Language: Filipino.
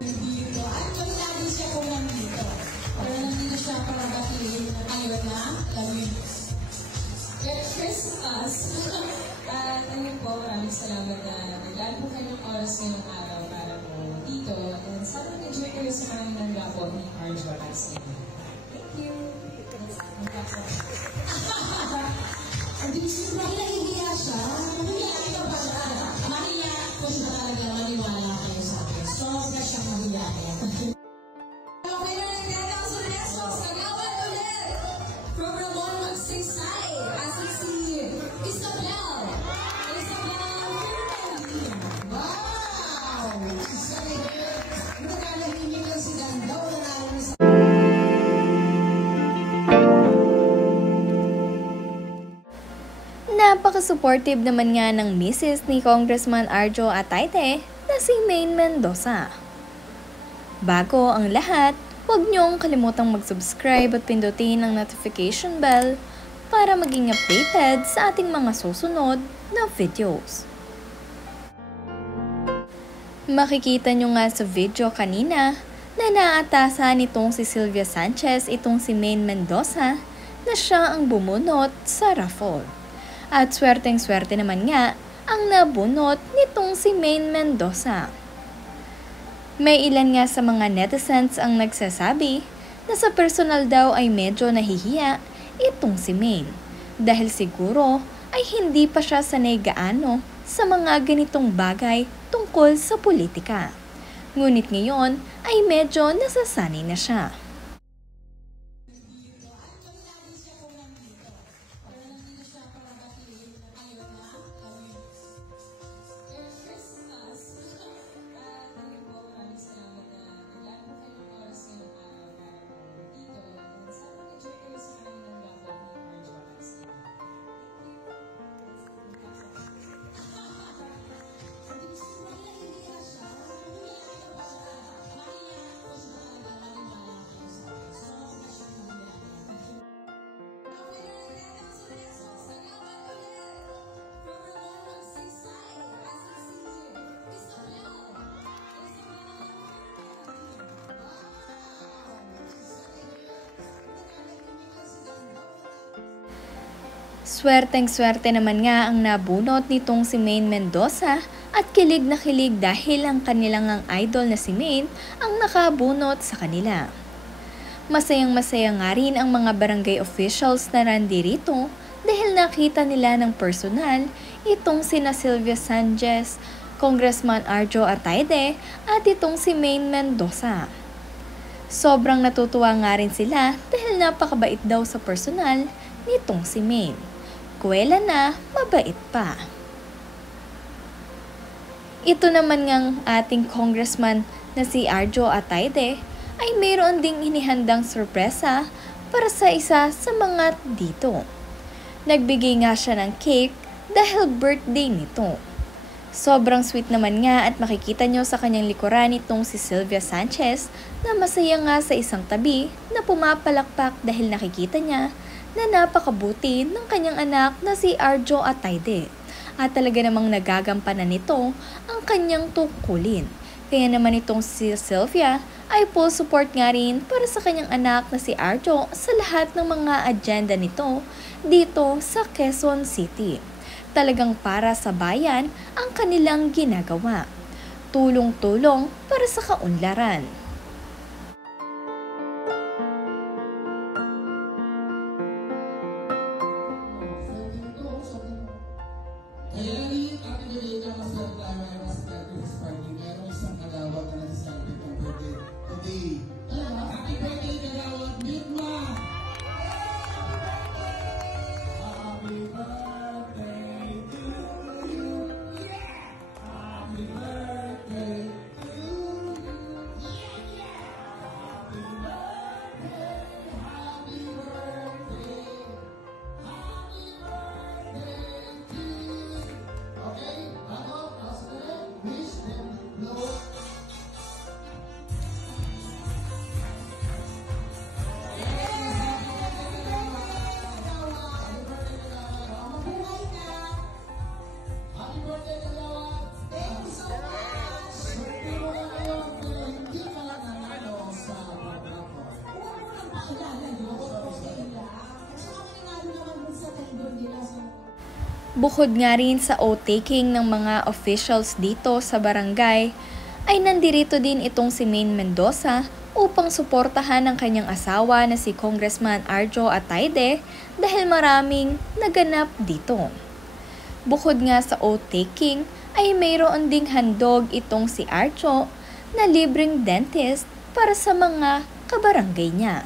Dito. At kung lagi siya kung nandito. Pero nandito siya para batiin na ngayon na Lamigos. Christmas! At ayun po, maraming salamat na naglaan po kayo ng oras ngayong araw para po dito. And sana nag-enjoy kayo sa kanyang nangga po ni Arjo Racing. Thank you! Hindi siya nahihiya siya. Mahiya ito pa siya. Mahiya po siya talaga. Maniwala kayo sa akin. Sobra siyang mahiyain. Okay na nagkakang suneso sa gawin ulit. From Ramon Magsaysay, asin si Isabel. Wow! Nakalahimik lang si Gandaw na namin sa... Napaka-supportive naman nga ng misis ni Congressman Arjo Atayde na si Maine Mendoza. Bago ang lahat, huwag niyong kalimutang mag-subscribe at pindutin ang notification bell para maging updated sa ating mga susunod na videos. Makikita nyo nga sa video kanina na naatasan nitong si Sylvia Sanchez itong si Maine Mendoza na siya ang bumunot sa raffle. At swerteng-swerte naman nga ang nabunot nitong si Maine Mendoza. May ilan nga sa mga netizens ang nagsasabi na sa personal daw ay medyo nahihiya itong si Maine dahil siguro ay hindi pa siya sanay gaano sa mga ganitong bagay tungkol sa politika. Ngunit ngayon ay medyo nasasanay na siya. Swerteng-swerte naman nga ang nabunot nitong si Maine Mendoza at kilig na kilig dahil ang kanilang ang idol na si Maine ang nakabunot sa kanila. Masayang-masaya nga rin ang mga barangay officials na nandirito dahil nakita nila ng personal itong sina Sylvia Sanchez, Congressman Arjo Atayde at itong si Maine Mendoza. Sobrang natutuwa nga rin sila dahil napakabait daw sa personal nitong si Maine. Kuwela na, mabait pa. Ito naman ngang ating congressman na si Arjo Atayde ay mayroon ding inihandang sorpresa para sa isa sa mga dito. Nagbigay nga siya ng cake dahil birthday nito. Sobrang sweet naman nga at makikita nyo sa kanyang likuran itong si Sylvia Sanchez na masaya nga sa isang tabi na pumapalakpak dahil nakikita niya na napakabuti ng kanyang anak na si Arjo Atayde at talaga namang nagagampanan nito ang kanyang tungkulin. Kaya naman itong si Sylvia ay full support nga rin para sa kanyang anak na si Arjo sa lahat ng mga agenda nito dito sa Quezon City. Talagang para sa bayan ang kanilang ginagawa. Tulong-tulong para sa kaunlaran. Happy birthday, Kagawad Midma! Happy birthday to you! Happy birthday to you! Bukod nga rin sa oath-taking ng mga officials dito sa barangay, ay nandirito din itong si Maine Mendoza upang suportahan ang kanyang asawa na si Congressman Arjo Atayde dahil maraming naganap dito. Bukod nga sa oath-taking, ay mayroon ding handog itong si Arjo na libreng dentist para sa mga kabarangay niya.